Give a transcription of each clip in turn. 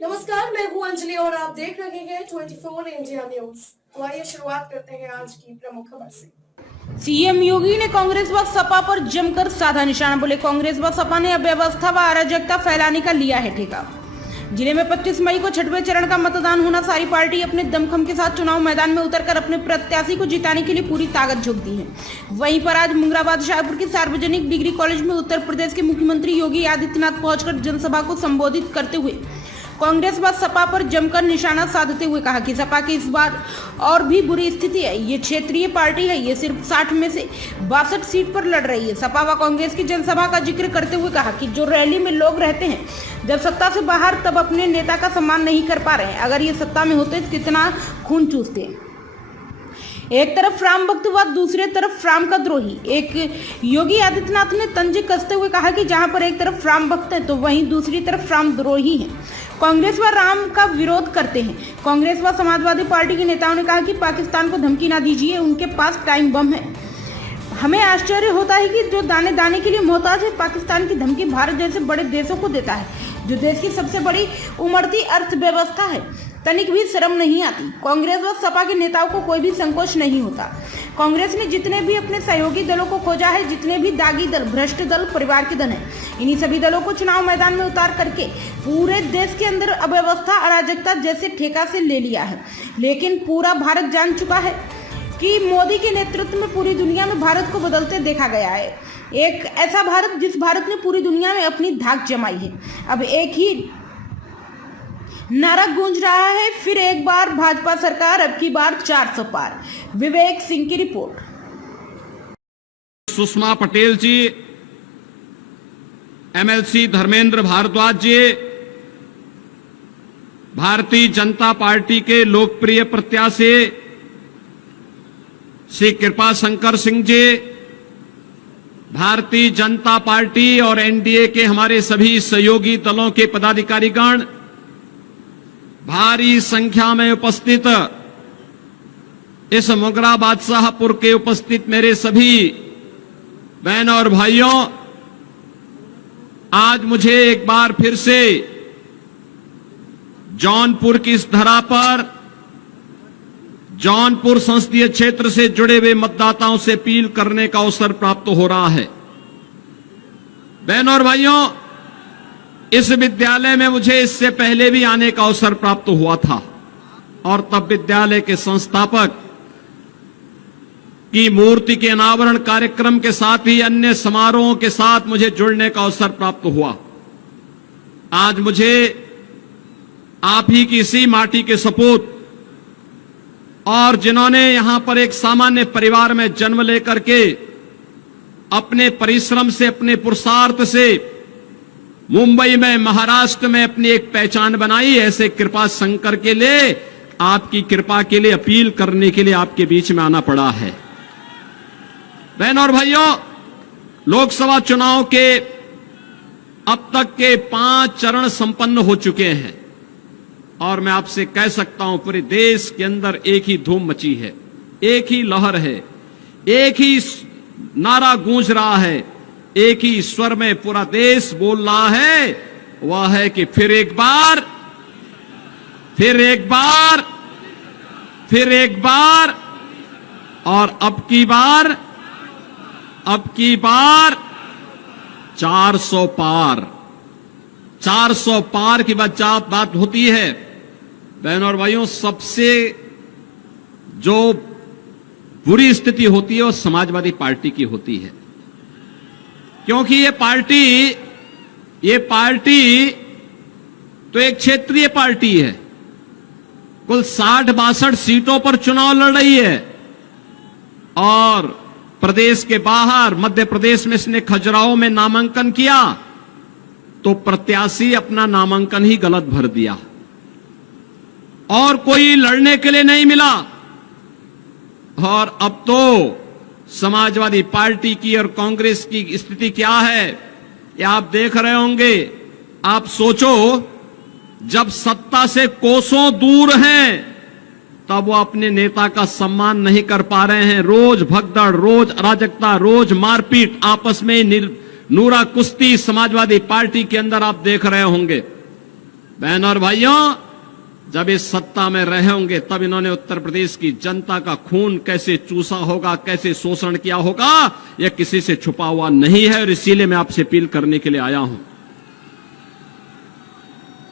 नमस्कार, मैं हूं अंजलि और आप देख रहे हैं 24 इंडिया न्यूज। तो आइए शुरुआत करते हैं आज की प्रमुख खबर से। सीएम योगी ने कांग्रेस व सपा पर जमकर साधा निशाना। बोले, कांग्रेस व सपा ने अव्यवस्था व अराजकता फैलाने का लिया है ठेका। जिले में 25 मई को छठवें चरण का मतदान होना, सारी पार्टी अपने दमखम के साथ चुनाव मैदान में उतरकर अपने प्रत्याशी को जिताने के लिए पूरी ताकत झोंक दी है। वहीं पर आज मुंगराबाद शाहपुर के सार्वजनिक डिग्री कॉलेज में उत्तर प्रदेश के मुख्यमंत्री योगी आदित्यनाथ पहुंचकर जनसभा को संबोधित करते हुए कांग्रेस व सपा पर जमकर निशाना साधते हुए कहा कि सपा की इस बार और भी बुरी स्थिति है। ये क्षेत्रीय पार्टी है, ये सिर्फ 60 में से 62 सीट पर लड़ रही है। सपा व कांग्रेस की जनसभा का जिक्र करते हुए कहा कि जो रैली में लोग रहते हैं जब सत्ता से बाहर, तब अपने नेता का सम्मान नहीं कर पा रहे हैं। अगर ये सत्ता में होते तो कितना खून चूसते हैं। एक तरफ राम भक्त व दूसरे तरफ राम का द्रोही। एक योगी आदित्यनाथ ने तंज कसते हुए कहा कि जहां पर एक तरफ राम भक्त है तो वहीं दूसरी तरफ राम द्रोही है। कांग्रेस व राम का विरोध करते हैं। कांग्रेस व समाजवादी पार्टी के नेताओं ने कहा कि पाकिस्तान को धमकी ना दीजिए, उनके पास टाइम बम है। हमें आश्चर्य होता है कि जो दाने दाने के लिए मोहताज है, पाकिस्तान की धमकी भारत जैसे बड़े देशों को देता है, जो देश की सबसे बड़ी उमड़ती अर्थव्यवस्था है। तनिक भी शर्म नहीं आती। कांग्रेस व सपा के नेताओं को कोई भी संकोच नहीं होता। कांग्रेस ने जितने भी अपने सहयोगी दलों को खोजा है, जितने भी दागी दल, भ्रष्ट दल, परिवार के दल हैं, इन्हीं सभी दलों को चुनाव मैदान में उतार करके पूरे देश के अंदर अव्यवस्था, अराजकता जैसे ठेका से ले लिया है। लेकिन पूरा भारत जान चुका है कि मोदी के नेतृत्व में पूरी दुनिया में भारत को बदलते देखा गया है। एक ऐसा भारत जिस भारत ने पूरी दुनिया में अपनी धाक जमाई है। अब एक ही नारा गूंज रहा है, फिर एक बार भाजपा सरकार, अब की बार 400 पार। विवेक सिंह की रिपोर्ट। सुषमा पटेल जी, एमएलसी धर्मेंद्र भारद्वाज जी, भारतीय जनता पार्टी के लोकप्रिय प्रत्याशी श्री कृपा शंकर सिंह जी, भारतीय जनता पार्टी और एनडीए के हमारे सभी सहयोगी दलों के पदाधिकारीगण, भारी संख्या में उपस्थित इस मुंगराबाद शाहपुर के उपस्थित मेरे सभी बहनों और भाइयों, आज मुझे एक बार फिर से जौनपुर की इस धरा पर जौनपुर संसदीय क्षेत्र से जुड़े हुए मतदाताओं से अपील करने का अवसर प्राप्त हो रहा है। बहनों और भाइयों, इस विद्यालय में मुझे इससे पहले भी आने का अवसर प्राप्त हुआ था और तब विद्यालय के संस्थापक की मूर्ति के अनावरण कार्यक्रम के साथ ही अन्य समारोहों के साथ मुझे जुड़ने का अवसर प्राप्त हुआ। आज मुझे आप ही की इसी माटी के सपूत और जिन्होंने यहां पर एक सामान्य परिवार में जन्म लेकर के अपने परिश्रम से, अपने पुरुषार्थ से मुंबई में, महाराष्ट्र में अपनी एक पहचान बनाई, ऐसे कृपा शंकर के लिए, आपकी कृपा के लिए अपील करने के लिए आपके बीच में आना पड़ा है। बहनों और भाइयों, लोकसभा चुनाव के अब तक के 5 चरण संपन्न हो चुके हैं और मैं आपसे कह सकता हूं पूरे देश के अंदर एक ही धूम मची है, एक ही लहर है, एक ही नारा गूंज रहा है, एक ही स्वर में पूरा देश बोल रहा है, वह है कि फिर एक बार, फिर एक बार, फिर एक बार और अब की बार 400 पार। 400 पार की बात होती है। बहनों और भाइयों, सबसे जो बुरी स्थिति होती है वो समाजवादी पार्टी की होती है, क्योंकि ये पार्टी तो एक क्षेत्रीय पार्टी है, कुल 60-62 सीटों पर चुनाव लड़ रही है और प्रदेश के बाहर, मध्य प्रदेश में इसने खजुराहो में नामांकन किया तो प्रत्याशी अपना नामांकन ही गलत भर दिया और कोई लड़ने के लिए नहीं मिला। और अब तो समाजवादी पार्टी की और कांग्रेस की स्थिति क्या है ये आप देख रहे होंगे। आप सोचो, जब सत्ता से कोसों दूर हैं तब वो अपने नेता का सम्मान नहीं कर पा रहे हैं। रोज भगदड़, रोज अराजकता, रोज मारपीट, आपस में नूरा कुश्ती समाजवादी पार्टी के अंदर आप देख रहे होंगे। बहन और भाइयों, जब इस सत्ता में रहे होंगे तब इन्होंने उत्तर प्रदेश की जनता का खून कैसे चूसा होगा, कैसे शोषण किया होगा, यह किसी से छुपा हुआ नहीं है। और इसीलिए मैं आपसे अपील करने के लिए आया हूं।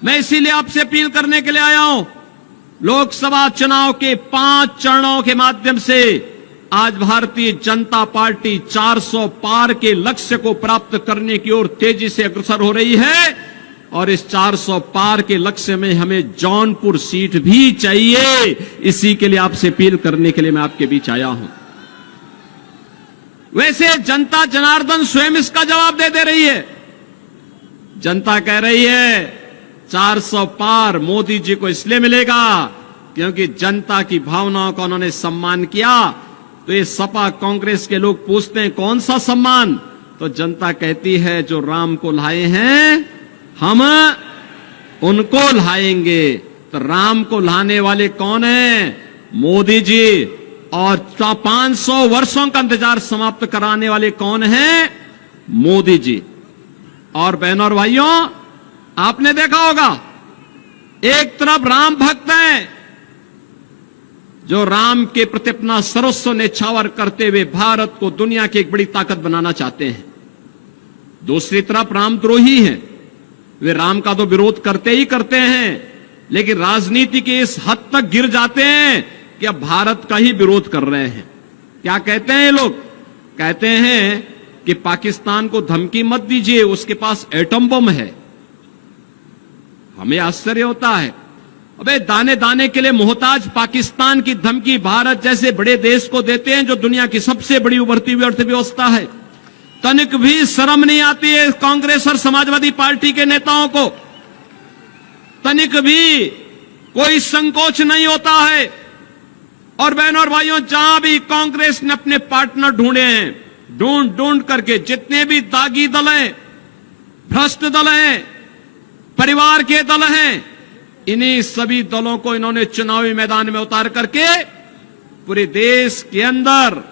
मैं इसीलिए आपसे अपील करने के लिए आया हूं। लोकसभा चुनाव के 5 चरणों के माध्यम से आज भारतीय जनता पार्टी 400 पार के लक्ष्य को प्राप्त करने की ओर तेजी से अग्रसर हो रही है। और इस 400 पार के लक्ष्य में हमें जौनपुर सीट भी चाहिए। इसी के लिए आपसे अपील करने के लिए मैं आपके बीच आया हूं। वैसे जनता जनार्दन स्वयं इसका जवाब दे रही है। जनता कह रही है 400 पार मोदी जी को इसलिए मिलेगा क्योंकि जनता की भावनाओं का उन्होंने सम्मान किया। तो ये सपा कांग्रेस के लोग पूछते हैं कौन सा सम्मान, तो जनता कहती है जो राम को लाए हैं हम उनको लाएंगे। तो राम को लाने वाले कौन हैं? मोदी जी। और 500 वर्षों का इंतजार समाप्त कराने वाले कौन हैं? मोदी जी। और बहनों और भाइयों, आपने देखा होगा एक तरफ राम भक्त हैं जो राम के प्रति अपना सर्वस्व न्यौछावर करते हुए भारत को दुनिया की एक बड़ी ताकत बनाना चाहते हैं। दूसरी तरफ रामद्रोही हैं। वे राम का तो विरोध करते ही करते हैं, लेकिन राजनीति के इस हद तक गिर जाते हैं कि अब भारत का ही विरोध कर रहे हैं। क्या कहते हैं ये लोग? कहते हैं कि पाकिस्तान को धमकी मत दीजिए, उसके पास एटम बम है। हमें आश्चर्य होता है, अबे दाने दाने के लिए मोहताज पाकिस्तान की धमकी भारत जैसे बड़े देश को देते हैं जो दुनिया की सबसे बड़ी उभरती हुई अर्थव्यवस्था है। तनिक भी शर्म नहीं आती है कांग्रेस और समाजवादी पार्टी के नेताओं को। तनिक भी कोई संकोच नहीं होता है। और बहनों और भाइयों, जहां भी कांग्रेस ने अपने पार्टनर ढूंढे हैं, ढूंढ ढूंढ करके जितने भी दागी दल हैं, भ्रष्ट दल हैं, परिवार के दल हैं, इन्हीं सभी दलों को इन्होंने चुनावी मैदान में उतार करके पूरे देश के अंदर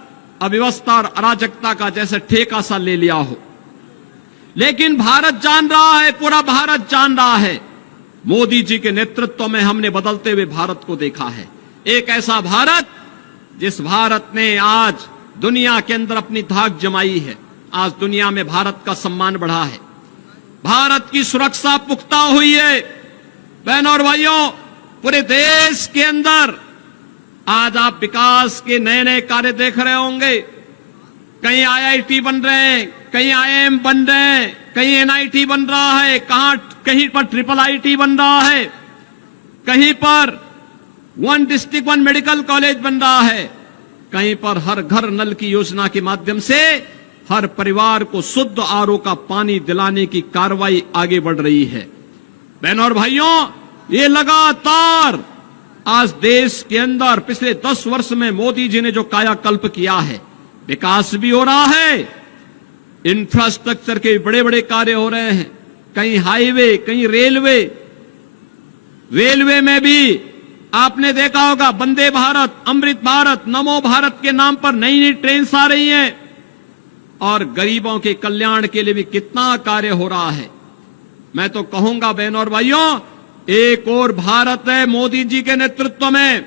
अव्यवस्था और अराजकता का जैसे ठेका सा ले लिया हो। लेकिन भारत जान रहा है, पूरा भारत जान रहा है, मोदी जी के नेतृत्व में हमने बदलते हुए भारत को देखा है। एक ऐसा भारत जिस भारत ने आज दुनिया के अंदर अपनी धाक जमाई है। आज दुनिया में भारत का सम्मान बढ़ा है, भारत की सुरक्षा पुख्ता हुई है। बहनों और भाइयों, पूरे देश के अंदर आज आप विकास के नए नए कार्य देख रहे होंगे। कहीं आईआईटी बन रहे हैं, कहीं आईआईएम बन रहे हैं, कहीं एनआईटी बन रहा है, कहीं पर ट्रिपल आईटी बन रहा है, कहीं पर 1 डिस्ट्रिक्ट 1 मेडिकल कॉलेज बन रहा है, कहीं पर हर घर नल की योजना के माध्यम से हर परिवार को शुद्ध आरओ का पानी दिलाने की कार्रवाई आगे बढ़ रही है। बहनों और भाइयों, ये लगातार आज देश के अंदर पिछले 10 वर्ष में मोदी जी ने जो कायाकल्प किया है, विकास भी हो रहा है, इंफ्रास्ट्रक्चर के बड़े बड़े कार्य हो रहे हैं। कहीं हाईवे, कहीं रेलवे। रेलवे में भी आपने देखा होगा वंदे भारत, अमृत भारत, नमो भारत के नाम पर नई नई ट्रेन आ रही हैं। और गरीबों के कल्याण के लिए भी कितना कार्य हो रहा है। मैं तो कहूंगा बहनों और भाइयों, एक और भारत है मोदी जी के नेतृत्व में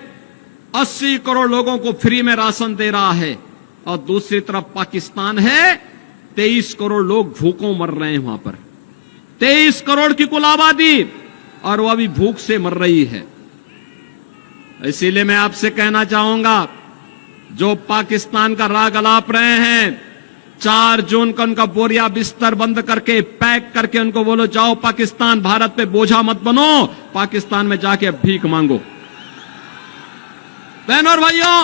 80 करोड़ लोगों को फ्री में राशन दे रहा है, और दूसरी तरफ पाकिस्तान है 23 करोड़ लोग भूखों मर रहे हैं। वहां पर 23 करोड़ की कुल आबादी, और वह अभी भूख से मर रही है। इसीलिए मैं आपसे कहना चाहूंगा, जो पाकिस्तान का राग अलाप रहे हैं, 4 जून को उनका बोरिया बिस्तर बंद करके पैक करके उनको बोलो जाओ पाकिस्तान, भारत पे बोझा मत बनो, पाकिस्तान में जाके अब भीख मांगो। बहनों और भाइयों,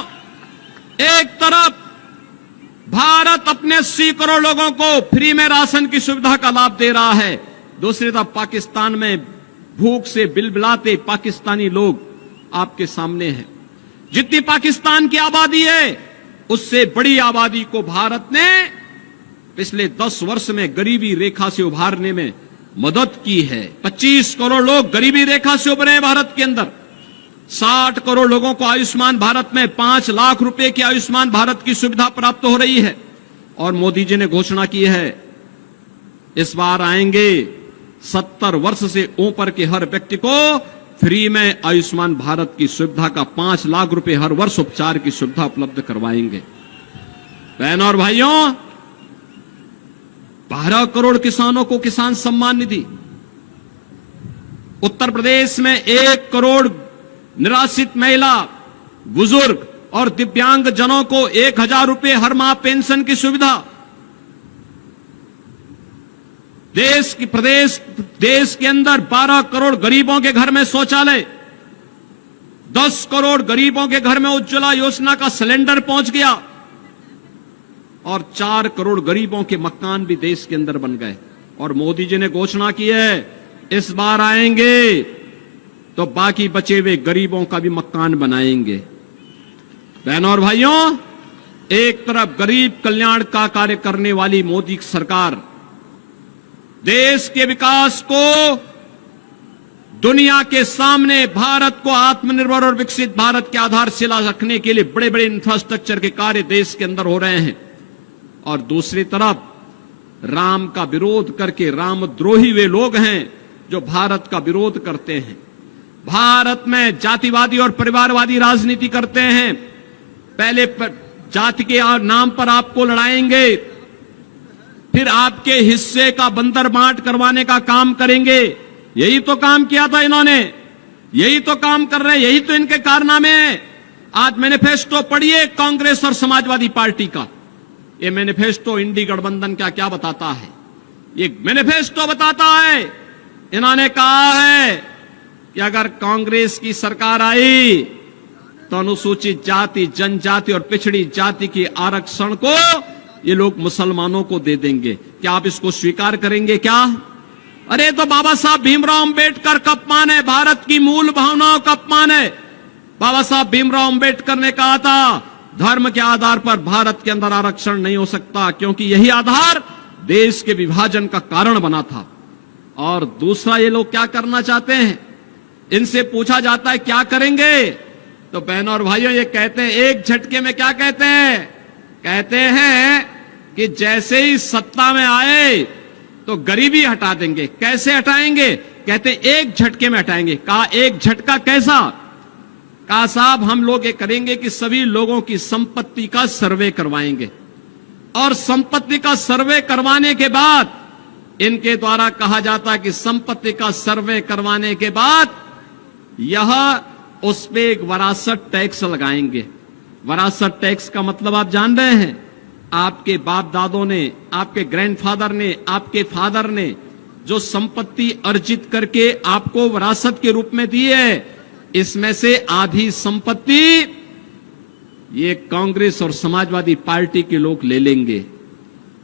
एक तरफ भारत अपने 80 करोड़ लोगों को फ्री में राशन की सुविधा का लाभ दे रहा है, दूसरी तरफ पाकिस्तान में भूख से बिलबिलाते पाकिस्तानी लोग आपके सामने हैं। जितनी पाकिस्तान की आबादी है, उससे बड़ी आबादी को भारत ने पिछले 10 वर्ष में गरीबी रेखा से उभारने में मदद की है। 25 करोड़ लोग गरीबी रेखा से उभरे हैं भारत के अंदर। 60 करोड़ लोगों को आयुष्मान भारत में 5 लाख रुपए की आयुष्मान भारत की सुविधा प्राप्त हो रही है। और मोदी जी ने घोषणा की है, इस बार आएंगे 70 वर्ष से ऊपर के हर व्यक्ति को फ्री में आयुष्मान भारत की सुविधा का 5 लाख रुपए हर वर्ष उपचार की सुविधा उपलब्ध करवाएंगे। बहनों और भाइयों, 12 करोड़ किसानों को किसान सम्मान निधि, उत्तर प्रदेश में 1 करोड़ निराश्रित महिला, बुजुर्ग और दिव्यांग जनों को 1000 रुपए हर माह पेंशन की सुविधा, देश के अंदर 12 करोड़ गरीबों के घर में शौचालय, 10 करोड़ गरीबों के घर में उज्ज्वला योजना का सिलेंडर पहुंच गया और 4 करोड़ गरीबों के मकान भी देश के अंदर बन गए। और मोदी जी ने घोषणा की है, इस बार आएंगे तो बाकी बचे हुए गरीबों का भी मकान बनाएंगे। बहनों और भाइयों, एक तरफ गरीब कल्याण का कार्य करने वाली मोदी सरकार देश के विकास को दुनिया के सामने, भारत को आत्मनिर्भर और विकसित भारत के आधारशिला रखने के लिए बड़े बड़े इंफ्रास्ट्रक्चर के कार्य देश के अंदर हो रहे हैं, और दूसरी तरफ राम का विरोध करके रामद्रोही वे लोग हैं जो भारत का विरोध करते हैं, भारत में जातिवादी और परिवारवादी राजनीति करते हैं। पहले जाति के नाम पर आपको लड़ाएंगे, फिर आपके हिस्से का बंदर बांट करवाने का काम करेंगे। यही तो काम किया था इन्होंने, यही तो काम कर रहे हैं, यही तो इनके कारनामे हैं। आज मैनिफेस्टो पढ़िए कांग्रेस और समाजवादी पार्टी का। ये मैनिफेस्टो इंडी गठबंधन का क्या बताता है? ये मैनिफेस्टो बताता है, इन्होंने कहा है कि अगर कांग्रेस की सरकार आई तो अनुसूचित जाति, जनजाति और पिछड़ी जाति के आरक्षण को ये लोग मुसलमानों को दे देंगे। क्या आप इसको स्वीकार करेंगे क्या? अरे तो बाबा साहब भीमराव अंबेडकर का अपमान है, भारत की मूल भावनाओं का अपमान है। बाबा साहब भीमराव अंबेडकर ने कहा था, धर्म के आधार पर भारत के अंदर आरक्षण नहीं हो सकता, क्योंकि यही आधार देश के विभाजन का कारण बना था। और दूसरा, ये लोग क्या करना चाहते हैं? इनसे पूछा जाता है क्या करेंगे, तो बहनों और भाइयों ये कहते हैं एक झटके में। क्या कहते हैं? कहते हैं कि जैसे ही सत्ता में आए तो गरीबी हटा देंगे। कैसे हटाएंगे? कहते हैं एक झटके में हटाएंगे। कहा एक झटका कैसा? कहा साहब हम लोग ये करेंगे कि सभी लोगों की संपत्ति का सर्वे करवाएंगे, और संपत्ति का सर्वे करवाने के बाद इनके द्वारा कहा जाता है कि संपत्ति का सर्वे करवाने के बाद यह उस पे एक वरासत टैक्स लगाएंगे। वरासत टैक्स का मतलब आप जान रहे हैं? आपके बाप दादों ने, आपके ग्रैंडफादर ने, आपके फादर ने जो संपत्ति अर्जित करके आपको विरासत के रूप में दी है, इसमें से आधी संपत्ति ये कांग्रेस और समाजवादी पार्टी के लोग ले लेंगे।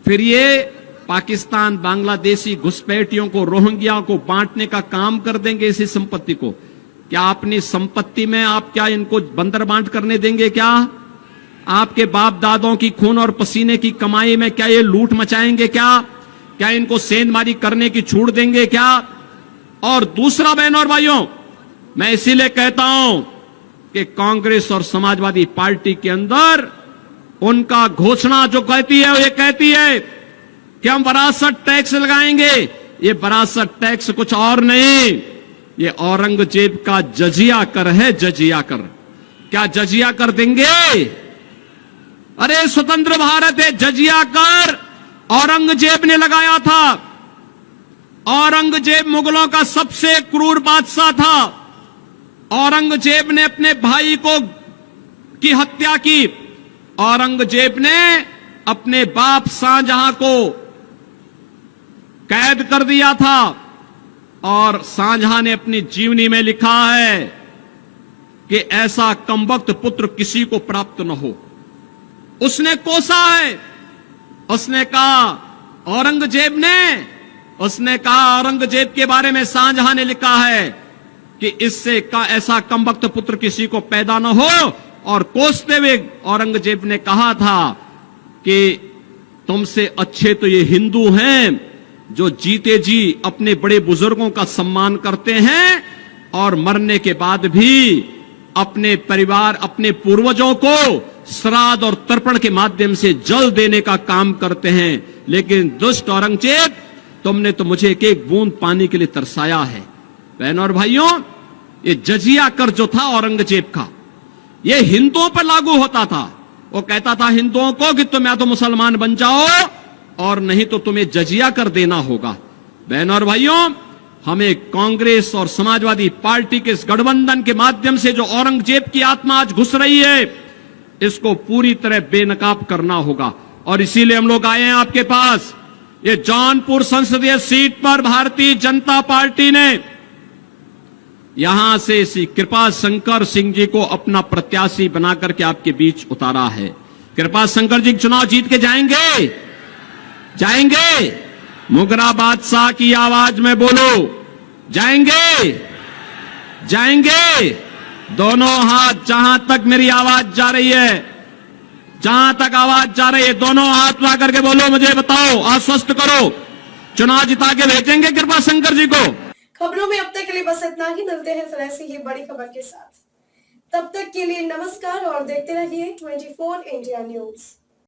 फिर ये पाकिस्तान, बांग्लादेशी घुसपैठियों को, रोहिंग्या को बांटने का काम कर देंगे इसी संपत्ति को। क्या अपनी संपत्ति में आप क्या इनको बंदर बांट करने देंगे? क्या आपके बाप दादों की खून और पसीने की कमाई में क्या ये लूट मचाएंगे? क्या इनको सेंधमारी करने की छूट देंगे क्या? और दूसरा बहनों और भाइयों, मैं इसीलिए कहता हूं कि कांग्रेस और समाजवादी पार्टी के अंदर उनका घोषणा जो कहती है, वो ये कहती है कि हम वरासत टैक्स लगाएंगे। ये वरासत टैक्स कुछ और नहीं, ये औरंगजेब का जजिया कर है, जजिया कर। क्या जजिया कर देंगे? अरे स्वतंत्र भारत है, जजिया कर औरंगजेब ने लगाया था। औरंगजेब मुगलों का सबसे क्रूर बादशाह था। औरंगजेब ने अपने भाई की हत्या की। औरंगजेब ने अपने बाप शाहजहां को कैद कर दिया था, और शाहजहां ने अपनी जीवनी में लिखा है कि ऐसा कमबख्त पुत्र किसी को प्राप्त न हो। उसने कोसा है, उसने कहा औरंगजेब के बारे में शाहजहां ने लिखा है कि इससे का ऐसा कमबख्त पुत्र किसी को पैदा न हो। और कोसते हुए औरंगजेब ने कहा था कि तुमसे अच्छे तो ये हिंदू हैं जो जीते जी अपने बड़े बुजुर्गों का सम्मान करते हैं और मरने के बाद भी अपने परिवार, अपने पूर्वजों को श्राद्ध और तर्पण के माध्यम से जल देने का काम करते हैं। लेकिन दुष्ट औरंगजेब तुमने तो मुझे एक एक बूंद पानी के लिए तरसाया है। बहनों और भाइयों, ये जजिया कर जो था औरंगजेब का, ये हिंदुओं पर लागू होता था। वो कहता था हिंदुओं को कि तुम या तो मुसलमान बन जाओ और नहीं तो तुम्हें जजिया कर देना होगा। बहनों और भाइयों, हमें कांग्रेस और समाजवादी पार्टी के इस गठबंधन के माध्यम से जो औरंगजेब की आत्मा आज घुस रही है, इसको पूरी तरह बेनकाब करना होगा। और इसीलिए हम लोग आए हैं आपके पास। ये जौनपुर संसदीय सीट पर भारतीय जनता पार्टी ने यहां से श्री कृपा शंकर सिंह जी को अपना प्रत्याशी बनाकर के आपके बीच उतारा है। कृपा शंकर जी चुनाव जीत के जाएंगे, जाएंगे। मुगरा बादशाह की आवाज में बोलो, जाएंगे, जाएंगे। दोनों हाथ जहां तक मेरी आवाज जा रही है, जहां तक आवाज जा रही है, दोनों हाथ ला करके बोलो, मुझे बताओ, आश्वस्त करो, चुनाव जिता के भेजेंगे कृपा शंकर जी को। खबरों में अब तक के लिए बस इतना ही। मिलते हैं फिर ऐसी ही बड़ी खबर के साथ। तब तक के लिए नमस्कार और देखते रहिए 24 इंडिया न्यूज।